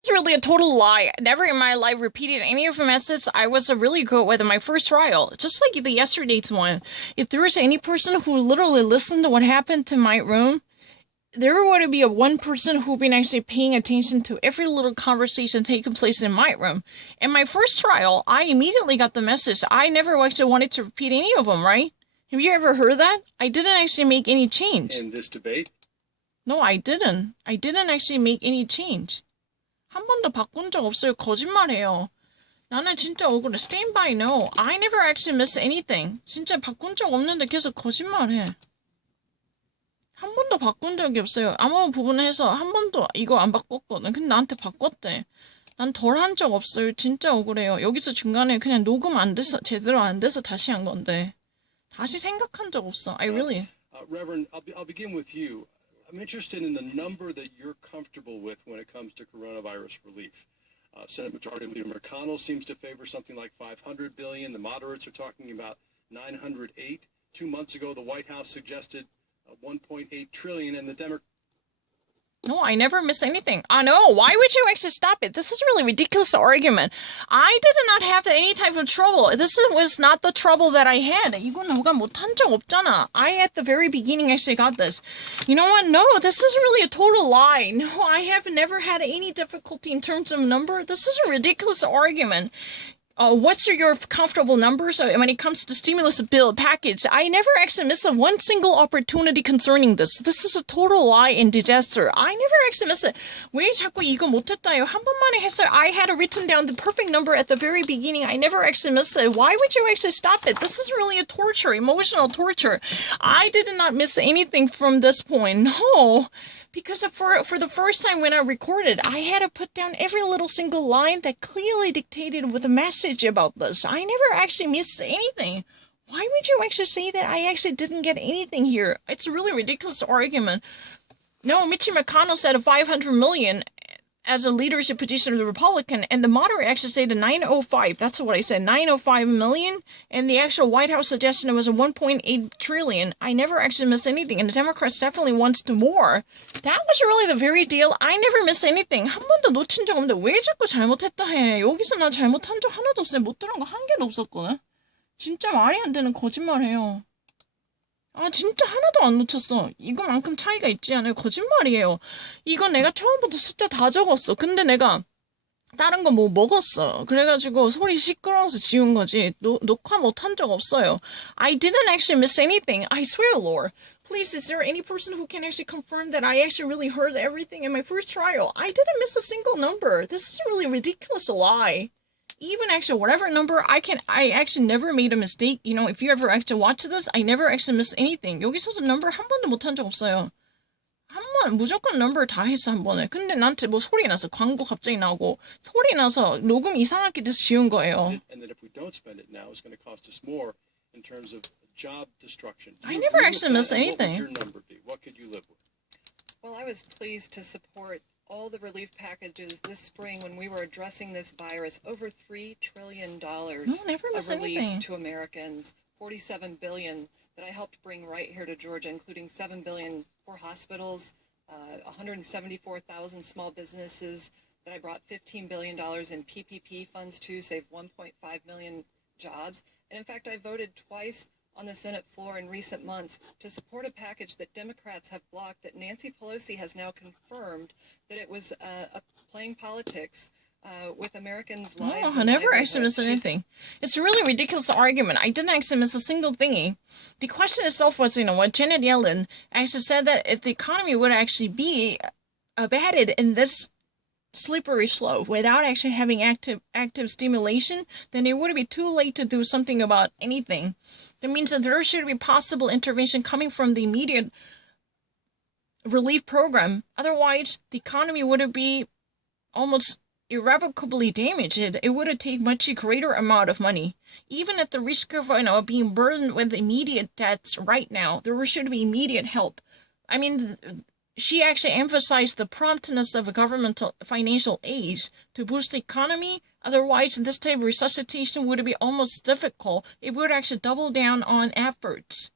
It's really a total lie. Never in my life repeated any of the methods. I was really good with my first trial. Just like the yesterday's one. If there was any person who literally listened to what happened to my room, there would be a one person who been actually paying attention to every little conversation taking place in my room. In my first trial, I immediately got the message. I never actually wanted to repeat any of them, right? Have you ever heard that? I didn't actually make any change. In this debate? No, I didn't. I didn't actually make any change. 한 번도 바꾼 적 없어요. 거짓말해요. 나는 진짜 억울해. Stand by no. I never actually missed anything. 진짜 바꾼 적 없는데 계속 거짓말해. 한 번도 바꾼 적이 없어요. 아무 부분에서 한 번도 이거 안 바꿨거든. 근데 나한테 바꿨대. 난 덜 한 적 없어요. 진짜 억울해요. 여기서 중간에 그냥 녹음 안 돼서 제대로 안 돼서 다시 한 건데 다시 생각한 적 없어. I really. Reverend, I'll begin with you. I'm interested in the number that you're comfortable with when it comes to coronavirus relief. Senate Majority Leader McConnell seems to favor something like $500 billion. The moderates are talking about $908. 2 months ago, the White House suggested $1.8 trillion, and the Democrats. No, I never miss anything. I know. Why would you actually stop it? This is really ridiculous argument. I did not have any type of trouble. This was not the trouble that I had. 이건 누가 못한 적 없잖아. I at the very beginning actually got this. You know what? No, this is really a total lie. No, I have never had any difficulty in terms of number. This is a ridiculous argument. What's your comfortable numbers when it comes to stimulus bill package? I never actually missed one single opportunity concerning this. This is a total lie and disaster. I never actually missed it. 왜 자꾸 이거 못했다요? 한 번만에 했어요. I had written down the perfect number at the very beginning. I never actually missed it. Why would you actually stop it? This is really a torture, emotional torture. I did not miss anything from this point. No. Because for the first time when I recorded, I had to put down every little single line that clearly dictated with a message about this. I never actually missed anything. Why would you actually say that I actually didn't get anything here? It's a really ridiculous argument. No, Mitch McConnell said 500 million as a leadership position of the Republican, and the moderate actually said 905. That's what I said, 905 million, and the actual White House suggestion was a 1.8 trillion. I never actually missed anything, and the Democrats definitely wants to more. That was really the very deal. I never missed anything. 한 번도 놓친 적 없는데 왜 자꾸 잘못했다 해. 여기서 나 잘못한 적 하나도 없어요. 못 들은 거 한 개도 없었거든. 진짜 말이 안 되는 거짓말해요. 아, 진짜 하나도 안 놓쳤어. 이거만큼 차이가 있지 않아요. 거짓말이에요. 이건 내가 처음부터 숫자 다 적었어. 근데 내가 다른 거 뭐 먹었어. 그래가지고 소리 시끄러워서 지운 거지. 녹화 못한 적 없어요. I didn't actually miss anything. I swear, Lord. Please, is there any person who can actually confirm that I actually really heard everything in my first trial? I didn't miss a single number. This is a really ridiculous lie. Even actually whatever number I actually never made a mistake. You know, if you ever actually watch this, I never actually missed anything. 여기서도 number 한 번도 못한 적 없어요. 한 번 무조건 number 다 했어 한 번에. 근데 나한테 뭐 소리 나서 광고 갑자기 나오고 소리 나서 녹음 이상하게 돼서 지운 거예요. And that if we don't spend it now, it's going to cost us more in terms of job destruction. I never actually missed anything. What would your number be? What could you live with? Well, I was pleased to support all the relief packages this spring when we were addressing this virus. Over $3 trillion of relief to Americans, $47 billion that I helped bring right here to Georgia, including $7 billion for hospitals, 174,000 small businesses that I brought $15 billion in PPP funds to, saved 1.5 million jobs. And in fact, I voted twice on the Senate floor in recent months to support a package that Democrats have blocked, that Nancy Pelosi has now confirmed that it was playing politics with Americans' lives. No, I never actually missed anything. It's a really ridiculous argument. I didn't actually miss a single thingy. The question itself was, you know, what Janet Yellen actually said that if the economy would actually be abated in this slippery slope without actually having active stimulation, then it would be too late to do something about anything. That means that there should be possible intervention coming from the immediate relief program. Otherwise, the economy would be almost irrevocably damaged. It would take much greater amount of money. Even at the risk of being burdened with immediate debts right now, there should be immediate help. I mean, she actually emphasized the promptness of governmental financial aid to boost the economy. Otherwise, this type of resuscitation would be almost difficult. It would actually double down on efforts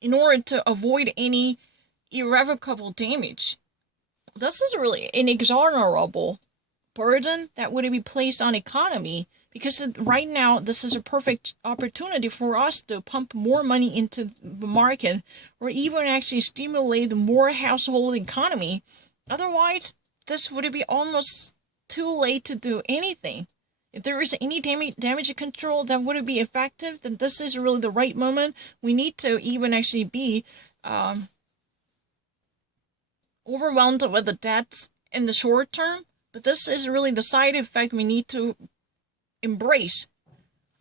in order to avoid any irrevocable damage. this is really inexorable burden that would be placed on economy, because right now this is a perfect opportunity for us to pump more money into the market, or even actually stimulate more household economy. Otherwise, this would be almost too late to do anything. If there is any damage control that would be effective, then this is really the right moment. We need to even actually be overwhelmed with the debts in the short term, but this is really the side effect we need to embrace.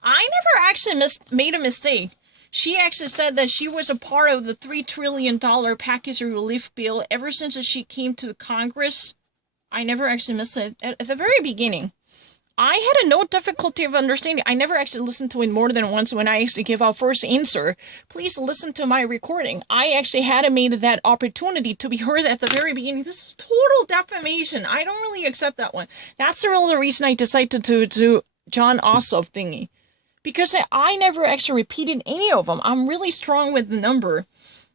I never actually made a mistake. She actually said that she was a part of the $3 trillion package relief bill ever since she came to Congress. I never actually missed it at the very beginning. I had no difficulty of understanding. I never actually listened to it more than once when I actually gave our first answer. Please listen to my recording. I actually had made that opportunity to be heard at the very beginning. This is total defamation. I don't really accept that one. That's the real reason I decided to do John Ossoff thingy. Because I never actually repeated any of them. I'm really strong with the number.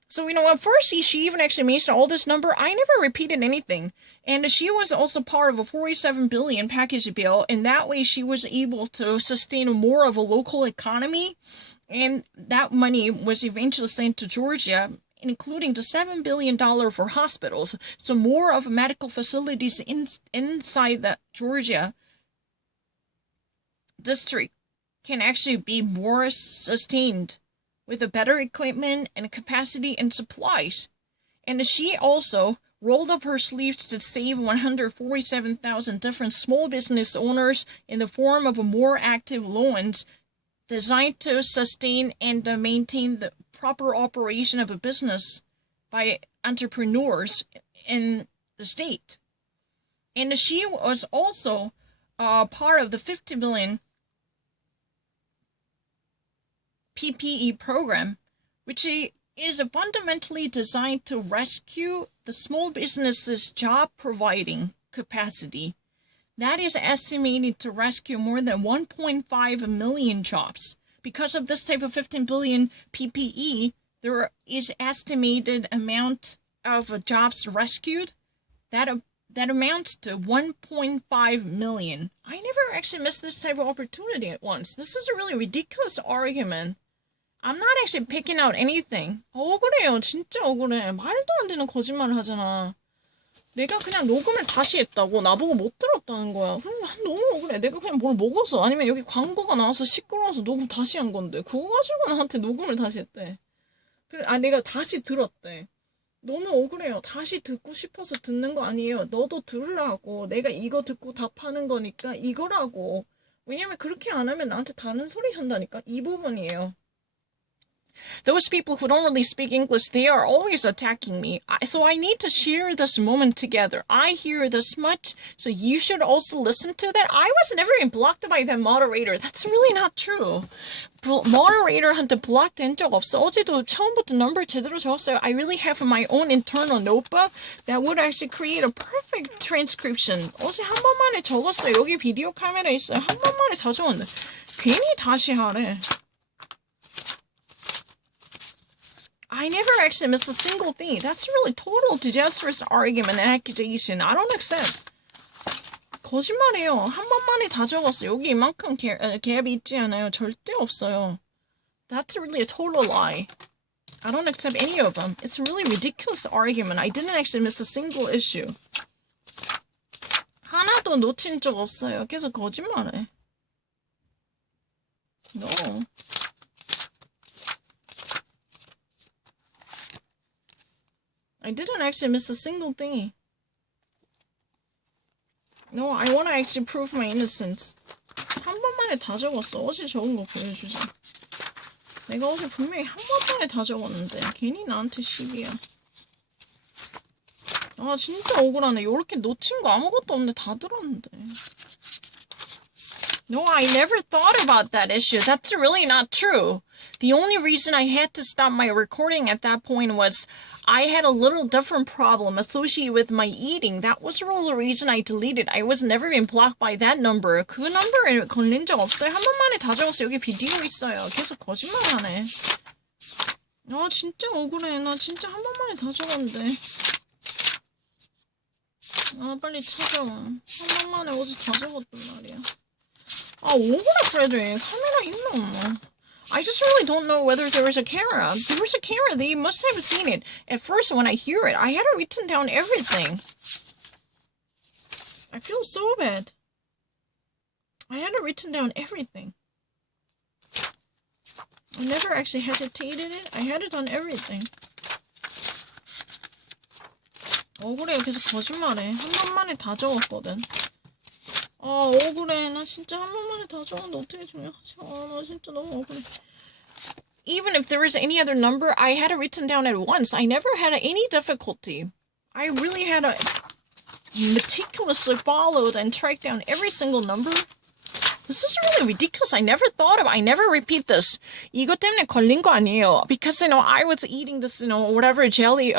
So, at first she even actually mentioned all this number. I never repeated anything. And she was also part of a $47 billion package bill. And that way she was able to sustain more of a local economy. And that money was eventually sent to Georgia, including the $7 billion for hospitals. So more of medical facilities inside the Georgia district can actually be more sustained with a better equipment and capacity and supplies. And she also rolled up her sleeves to save 147,000 different small business owners in the form of more active loans designed to sustain and maintain the proper operation of a business by entrepreneurs in the state. And she was also part of the $50 billion PPE program, which is fundamentally designed to rescue the small businesses' job providing capacity. That is estimated to rescue more than 1.5 million jobs. Because of this type of 15 billion PPE, there is estimated amount of jobs rescued that amounts to 1.5 million. I never actually missed this type of opportunity at once. This is a really ridiculous argument. I'm not actually picking out anything. 억울해요. 진짜 억울해. 말도 안 되는 거짓말을 하잖아. 내가 그냥 녹음을 다시 했다고 나보고 못 들었다는 거야. 그럼 난 너무 억울해. 내가 그냥 뭘 먹었어. 아니면 여기 광고가 나와서 시끄러워서 녹음 다시 한 건데 그거 가지고 나한테 녹음을 다시 했대. 그래, 내가 다시 들었대. 너무 억울해요. 다시 듣고 싶어서 듣는 거 아니에요. 너도 들으라고. 내가 이거 듣고 답하는 거니까 이거라고. 왜냐면 그렇게 안 하면 나한테 다른 소리 한다니까. 이 부분이에요. Those people who don't really speak English, they are always attacking me. So I need to share this moment together. I hear this much, so you should also listen to that. I was never blocked by that moderator. That's really not true. Moderator한테 blocked 된 적 없어. 어제도 처음부터 number 제대로 적었어요. I really have my own internal notebook that would actually create a perfect transcription. 어제 한 번만에 적었어요. 여기 비디오 카메라 있어요. 한 번만에 다 적었는데 괜히 다시 하래. I never actually missed a single thing. That's a really total disastrous argument and accusation. I don't accept. 거짓말이에요. 한 번만에 다 적었어요. 여기 이만큼 갭이 있지 않아요. 절대 없어요. That's really a total lie. I don't accept any of them. It's a really ridiculous argument. I didn't actually miss a single issue. 하나도 놓친 적 없어요. 계속 거짓말해. No. I didn't actually miss a single thingy. No, I want to actually prove my innocence. 한 번만에 다 적었어. 어제 적은 거 보여주자. 내가 어제 분명히 한 번만에 다 적었는데 괜히 나한테 시비야. 아 진짜 억울하네. 요렇게 놓친 거 아무것도 없는데 다 들었는데. No, I never thought about that issue. That's really not true. The only reason I had to stop my recording at that point was I had a little different problem associated with my eating. That was the real reason I deleted. I was never been blocked by that number. 그 number에 걸린 적 없어요. 한 번만에 다 적었어요. 여기 비디오 있어요. 계속 거짓말하네. 아 진짜 억울해. 나 진짜 한 번만에 다 적었는데. 아, 빨리 찾아와. 한 번만에 어제 다 적었단 말이야. 아, 오그라 그래도 카메라 있나 없나? I just really don't know whether there was a camera. There was a camera. They must have seen it. At first, when I hear it, I had written down everything. I feel so bad. I had written down everything. I never actually hesitated it. I had it on everything. 억울해. 계속 거짓말해. 한 번만에 다 적었거든. 아, 억울해. 나 진짜 한 번만에 다 적었는데 어떻게 중요하지? 아, 나 진짜 너무 억울해. Even if there was any other number, I had it written down at once. I never had any difficulty. I really had to meticulously followed and tracked down every single number. This is really ridiculous. I never thought of it. I never repeat this. 이것 때문에 걸린 거 아니에요. Because, I was eating this, whatever jelly,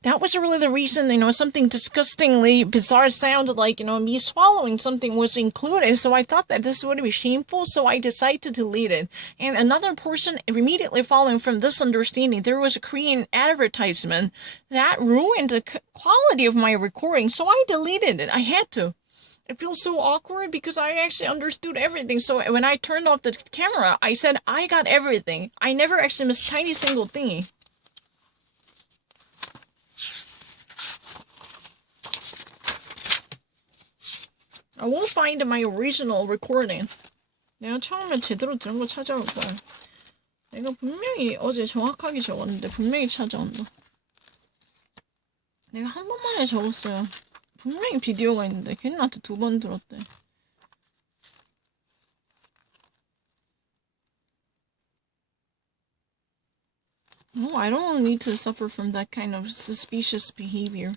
that was really the reason, something disgustingly bizarre sounded like, me swallowing something was included. So I thought that this would be shameful, so I decided to delete it. And another portion immediately following from this understanding, there was a Korean advertisement that ruined the quality of my recording, so I deleted it. I had to. It feels so awkward because I actually understood everything. So when I turned off the camera, I said I got everything. I never actually missed a tiny single thingy. I won't find my original recording. 내가 처음에 제대로 들은 거 찾아올 거야. 내가 분명히 어제 정확하게 적었는데 분명히 찾아온다. 내가 한 번만에 적었어요. 분명히 비디오가 있는데 걔는 나한테 2번 들었대. No, I don't need to suffer from that kind of suspicious behavior.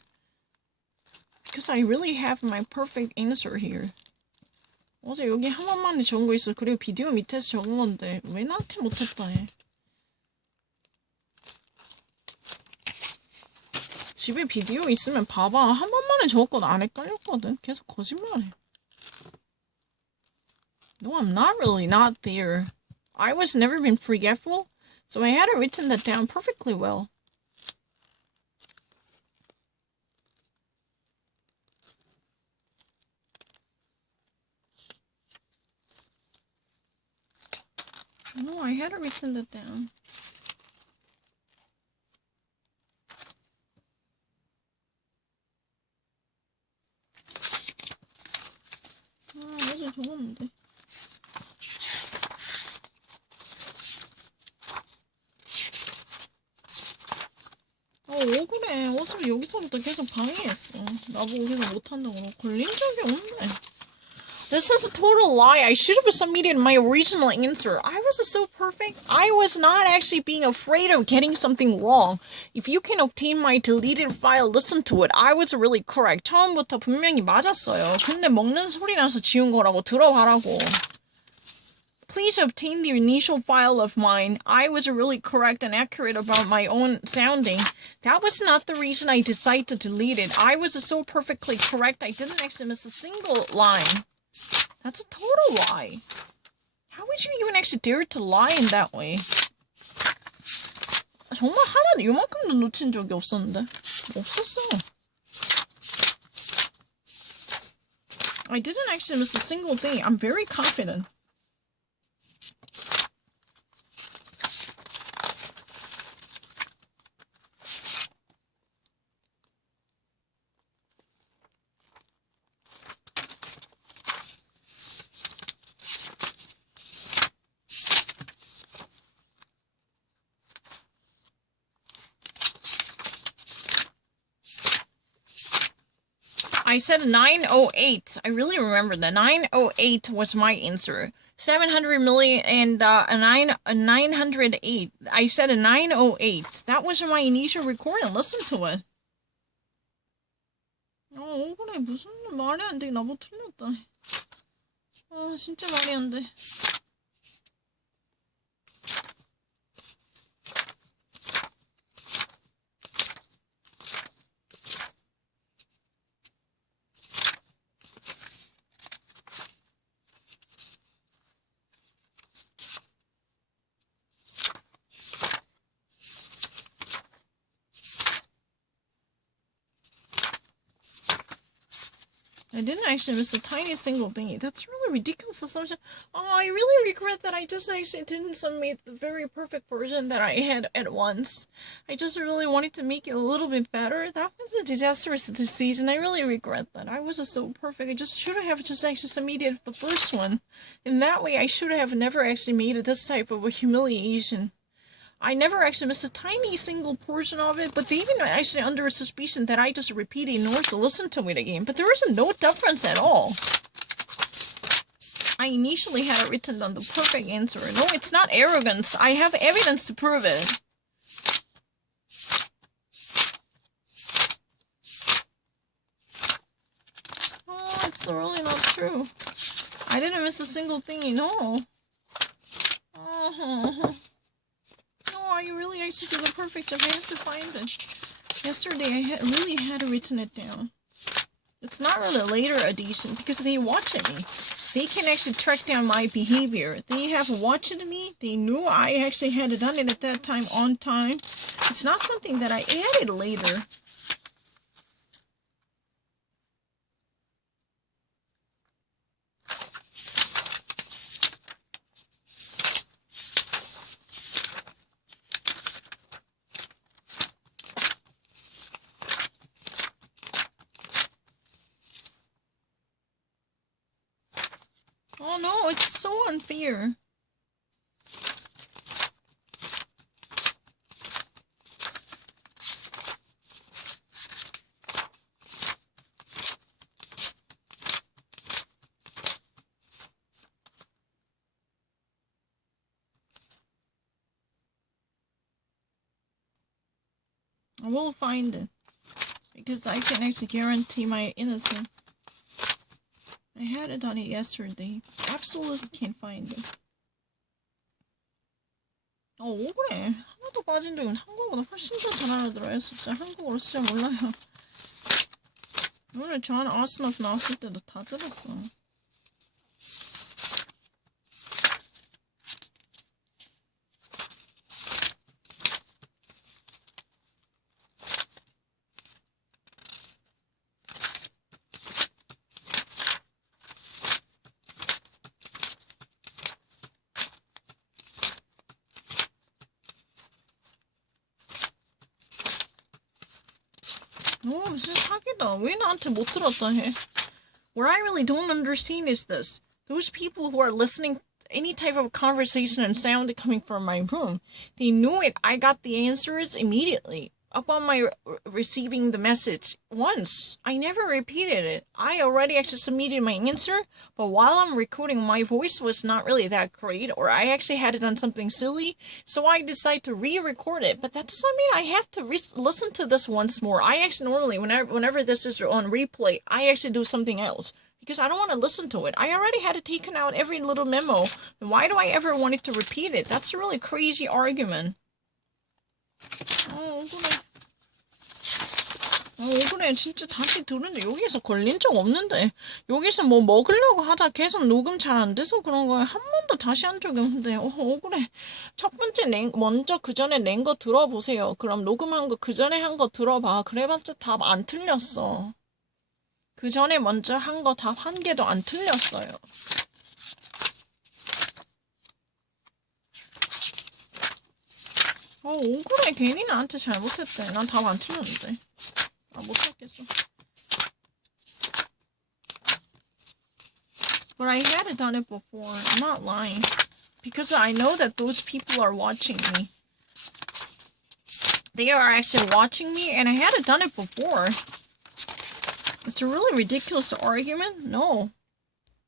Because I really have my perfect answer here. 어제 여기 한 번만에 적은 거 있어. 그리고 비디오 밑에서 적은 건데 왜 나한테 못했다 해. 집에 비디오 있으면 봐봐. 한 번만에 적었거든. 안 헷갈렸거든. 계속 거짓말해. No, I'm not really not there. I was never been forgetful, so I had written that down perfectly well. No, I had written that down. 어제 적었는데. 억울해. 어차피 여기서부터 계속 방해했어. 나보고 계속 못한다고. 걸린 적이 없네. This is a total lie. I should have submitted my original answer. I was so perfect. I was not actually being afraid of getting something wrong. If you can obtain my deleted file, listen to it. I was really correct. 처음부터 분명히 맞았어요. 근데 먹는 소리 나서 지운 거라고 들어가라고. Please obtain the initial file of mine. I was really correct and accurate about my own sounding. That was not the reason I decided to delete it. I was so perfectly correct. I didn't actually miss a single line. That's a total lie. How would you even actually dare to lie in that way? 정말 하나도 요만큼도 놓친 적이 없었는데. 없었어. I didn't actually miss a single thing. I'm very confident. I said 908. I really remember that. 908 was my answer. 700 million and 908. I said a 908. That was my initial recording. Listen to it. 억울해. 무슨 말이 안 돼. 나보고 틀렸다. 진짜 말이 안 돼. I didn't actually miss a tiny single thingy. That's really ridiculous assumption. Oh, I really regret that I just actually didn't submit the very perfect version that I had at once. I just really wanted to make it a little bit better. That was a disastrous decision. I really regret that. I was just so perfect. I just should have just actually submitted the first one. In that way, I should have never actually made it this type of a humiliation. I never actually missed a tiny single portion of it, but they even actually under suspicion that I just repeated in order to listen to it again. But there was no difference at all. I initially had it written on the perfect answer. No, it's not arrogance. I have evidence to prove it. Oh, it's really not true. I didn't miss a single thing, no. I really actually did the perfect job. I have to find it. Yesterday I really had written it down. It's not really a later edition because they watched me. They can actually track down my behavior. They have watched me. They knew I actually had done it at that time on time. It's not something that I added later. Oh no, it's so unfair. I will find it because I can actually guarantee my innocence. I had it on it yesterday. Absolutely can't find it. 억울해. 하나도 빠진 적은 한국어보다 훨씬 더 잘 알아들어요. 진짜 한국어를 진짜 몰라요. 오늘 저한 아스너프 나왔을 때도 다 들었어. 무슨 사기다. 왜 나한테 못 들었다 해? What I really don't understand is this. Those people who are listening to any type of conversation and sound coming from my room, they knew it. I got the answers immediately. Upon my receiving the message once. I never repeated it. I already actually submitted my answer, but while I'm recording, my voice was not really that great, or I actually had done something silly, so I decided to re-record it. But that doesn't mean I have to listen to this once more. I actually normally, whenever this is on replay, I actually do something else. Because I don't want to listen to it. I already had taken out every little memo. And why do I ever want it to repeat it? That's a really crazy argument. 억울해. 진짜 다시 들은데 여기서 걸린 적 없는데 여기서 뭐 먹으려고 하다 계속 녹음 잘 안 돼서 그런 거야. 한 번도 다시 한 적이 없는데 억울해. 첫 번째 먼저 그 전에 낸 거 들어보세요. 그럼 녹음한 거 그 전에 한 거 들어봐. 그래봤자 답 안 틀렸어. 그 전에 먼저 한 거 답 한 개도 안 틀렸어요. 억울해. 괜히 나한테 잘못했대. 난 답 안 틀렸는데. 못하겠어. But I had done it before. I'm not lying. Because I know that those people are watching me. They are actually watching me, and I had done it before. It's a really ridiculous argument. No.